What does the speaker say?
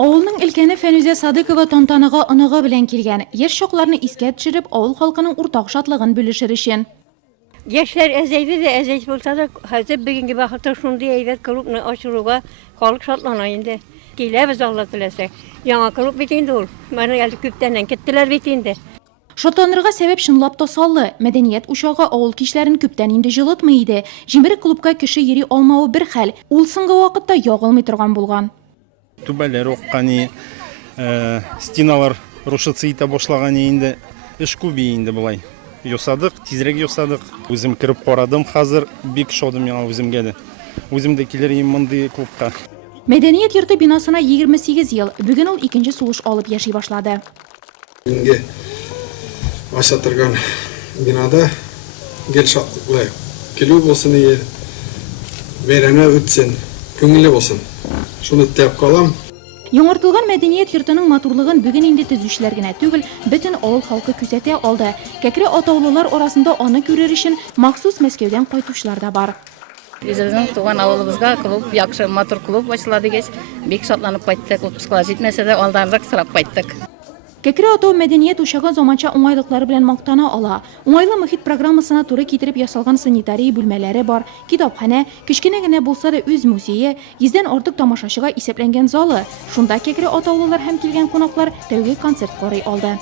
Авылның өлкәне Фәнүзә Садыкова тантанага оныгы белән килгән. Яшь чакларны искә төшереп, авыл халкының уртак шатлыгын бүлешер өчен. Яшьләр әзәйде дә әзәйс булса да, хәзер бүгенге вакытта шундый әйбәт клубны ачыруга халык шатлана инде. Киләбез Алла теләсә. Яңа клуб бит инде ул. Менә әле күптәннән киттеләр бит инде. Шатланырга сәбәп шунлап та саллы. Мәдәният учагы авыл кичләрен күптән инде җылытмый иде. Җимерек клубка кеше йөри алмавы бер хәл. Ул соңгы вакытта ягылмый торган булган. Түбәләр оқканы, стеналар рушиться итә башлаган инде. Эш күп инде булай. Ясадык, тизрәк ясадык. Үзем кирип карадым, хәзер бик шадым яңа үземгә дә. Үзем дә килер идем мондый клубка. Мәдәният йорты бинасына 28 ел. Бүген ул икенче сугыш алып яши башлады. Бүгенге ашатырган бинада гел шатлыклы килү булсын ие, бәйрәме үтсен, күңелле булсын. Шуны тәп калам. Яңартылган мәдәният йортының матурлыгын бүген инде төзүчеләр генә түгел, бөтен авыл халкы күзәтә алды. Кәкре атаулылар арасында аны күрер өчен махсус Мәскәүдән кайтучылар да бар. Үзебезнең туган авылыбызга клуб, яхшы матур клуб ачылды дигәч, бик шатланып кайттык. Отпускка җитмәсә дә алданрак сорап кайттык. Кәкре атау мәдәният учагы заманча уңайлыклары белән мактана ала. Уңайлы мөхит программасына туры китереп ясалган санитария бүлмәләре бар, китапханә, кечкенә генә булса да үз музее, 100дән артык тамашачыга исәпләнгән залы. Шунда кәкре атаулылар һәм килгән кунаклар тәүге концерт карый алды.